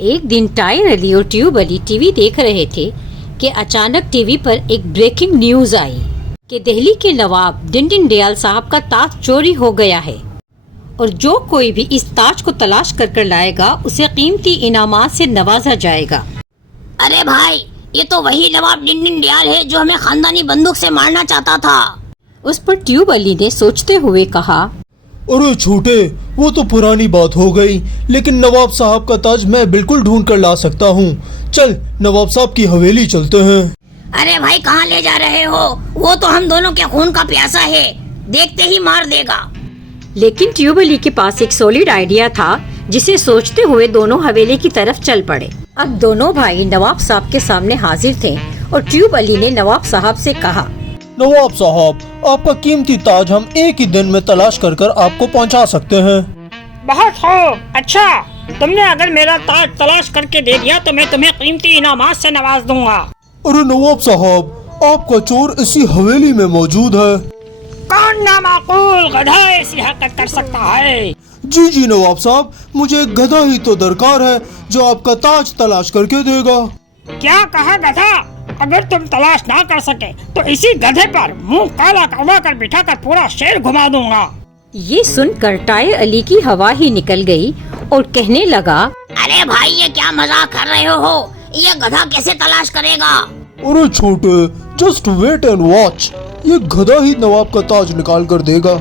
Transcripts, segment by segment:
ایک دن ٹائر علی اور ٹیوب علی T V دیکھ رہے تھے کہ اچانک ٹی وی پر ایک بریکنگ نیوز آئی کہ دہلی کے نواب ڈنڈن ڈیال صاحب کا تاج چوری ہو گیا ہے اور جو کوئی بھی اس تاج کو تلاش کر لائے گا اسے قیمتی انعامات سے نوازا جائے گا۔ ارے بھائی، یہ تو وہی نواب ڈنڈن ڈیال ہے جو ہمیں خاندانی بندوق سے مارنا چاہتا تھا۔ اس پر ٹیوب علی نے سوچتے ہوئے کہا، ارے چھوٹے، وہ تو پرانی بات ہو گئی، لیکن نواب صاحب کا تاج میں بالکل ڈھونڈ کر لا سکتا ہوں۔ چل نواب صاحب کی حویلی چلتے ہیں۔ ارے بھائی، کہاں لے جا رہے ہو؟ وہ تو ہم دونوں کے خون کا پیاسا ہے، دیکھتے ہی مار دے گا۔ لیکن ٹیوب علی کے پاس ایک سولڈ آئیڈیا تھا جسے سوچتے ہوئے دونوں حویلی کی طرف چل پڑے۔ اب دونوں بھائی نواب صاحب کے سامنے حاضر تھے اور ٹیوب علی نے نواب صاحب سے کہا، نواب صاحب، آپ کا قیمتی تاج ہم ایک ہی دن میں تلاش کر آپ کو پہنچا سکتے ہیں۔ بہت خوب، اچھا، تم نے اگر میرا تاج تلاش کر کے دے دیا تو میں تمہیں قیمتی انعامات سے نواز دوں گا۔ ارے نواب صاحب، آپ کا چور اسی حویلی میں موجود ہے۔ کون نامعقول گدھا ایسی حرکت کر سکتا ہے؟ جی نواب صاحب، مجھے ایک گدھا ہی تو درکار ہے جو آپ کا تاج تلاش کر کے دے گا۔ کیا کہا گدھا؟ اگر تم تلاش نہ کر سکے تو اسی گدھے پر منہ کالا کروا کر بٹھا کر پورا شہر گھما دوں گا۔ یہ سن کر ٹائر علی کی ہوا ہی نکل گئی اور کہنے لگا، ارے بھائی، یہ کیا مذاق کر رہے ہو؟ یہ گدھا کیسے تلاش کرے گا؟ ارے چھوٹے، جسٹ ویٹ اینڈ واچ، یہ گدھا ہی نواب کا تاج نکال کر دے گا۔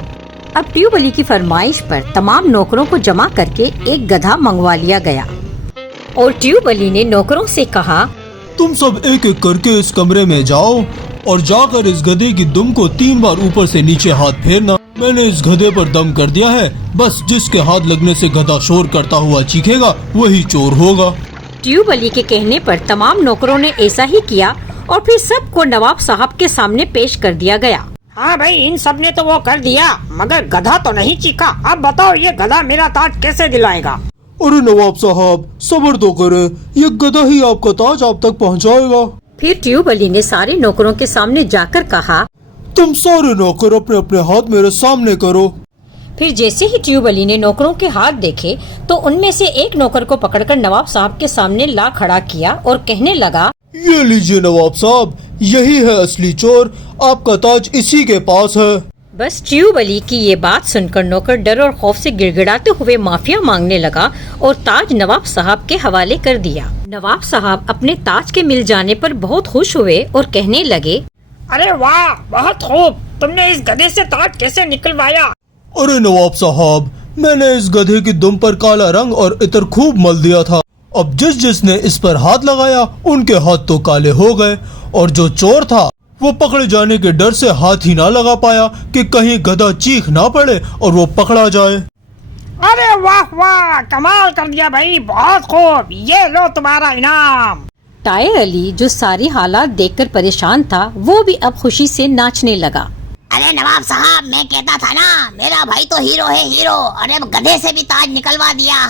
اب ٹیوب علی کی فرمائش پر تمام نوکروں کو جمع کر کے ایک گدھا منگوا لیا گیا اور ٹیوب علی نے نوکروں سے کہا، تم سب ایک ایک کر کے اس کمرے میں جاؤ اور جا کر اس گدھے کی دم کو 3 بار اوپر سے نیچے ہاتھ پھیرنا۔ میں نے اس گدھے پر دم کر دیا ہے، بس جس کے ہاتھ لگنے سے گدھا شور کرتا ہوا چیخے گا وہی چور ہوگا۔ ٹیوب علی کے کہنے پر تمام نوکروں نے ایسا ہی کیا اور پھر سب کو نواب صاحب کے سامنے پیش کر دیا گیا۔ ہاں بھائی، ان سب نے تو وہ کر دیا مگر گدھا تو نہیں چیخا۔ اب بتاؤ، یہ گدھا میرا تاج کیسے دلائے گا؟ ارے نواب صاحب، صبر تو کرے، یہ گدھا ہی آپ کا تاج آپ تک پہنچائے گا۔ پھر ٹیوب علی نے سارے نوکروں کے سامنے جا کر کہا، تم سارے نوکر اپنے اپنے ہاتھ میرے سامنے کرو۔ پھر جیسے ہی ٹیوب علی نے نوکروں کے ہاتھ دیکھے تو ان میں سے ایک نوکر کو پکڑ کر نواب صاحب کے سامنے لا کھڑا کیا اور کہنے لگا، یہ لیجئے نواب صاحب، یہی ہے اصلی چور، آپ کا تاج اسی کے پاس ہے۔ بس ٹیوب علی کی یہ بات سن کر نوکر ڈر اور خوف سے گڑگڑاتے ہوئے معافیا مانگنے لگا اور تاج نواب صاحب کے حوالے کر دیا۔ نواب صاحب اپنے تاج کے مل جانے پر بہت خوش ہوئے اور کہنے لگے، ارے واہ، بہت خوب، تم نے اس گدھے سے تاج کیسے نکلوایا؟ ارے نواب صاحب، میں نے اس گدھے کی دم پر کالا رنگ اور عطر خوب مل دیا تھا، اب جس نے اس پر ہاتھ لگایا ان کے ہاتھ تو کالے ہو گئے، اور جو چور تھا وہ پکڑے جانے کے ڈر سے ہاتھ ہی نہ لگا پایا کہ کہیں گدھا چیخ نہ پڑے اور وہ پکڑا جائے۔ ارے واہ واہ، کمال کر دیا بھائی، بہت خوب، یہ لو تمہارا انعام۔ ٹائر علی جو ساری حالات دیکھ کر پریشان تھا وہ بھی اب خوشی سے ناچنے لگا۔ ارے نواب صاحب، میں کہتا تھا نا، میرا بھائی تو ہیرو ہے، ہیرو، اور اب گدھے سے بھی تاج نکلوا دیا۔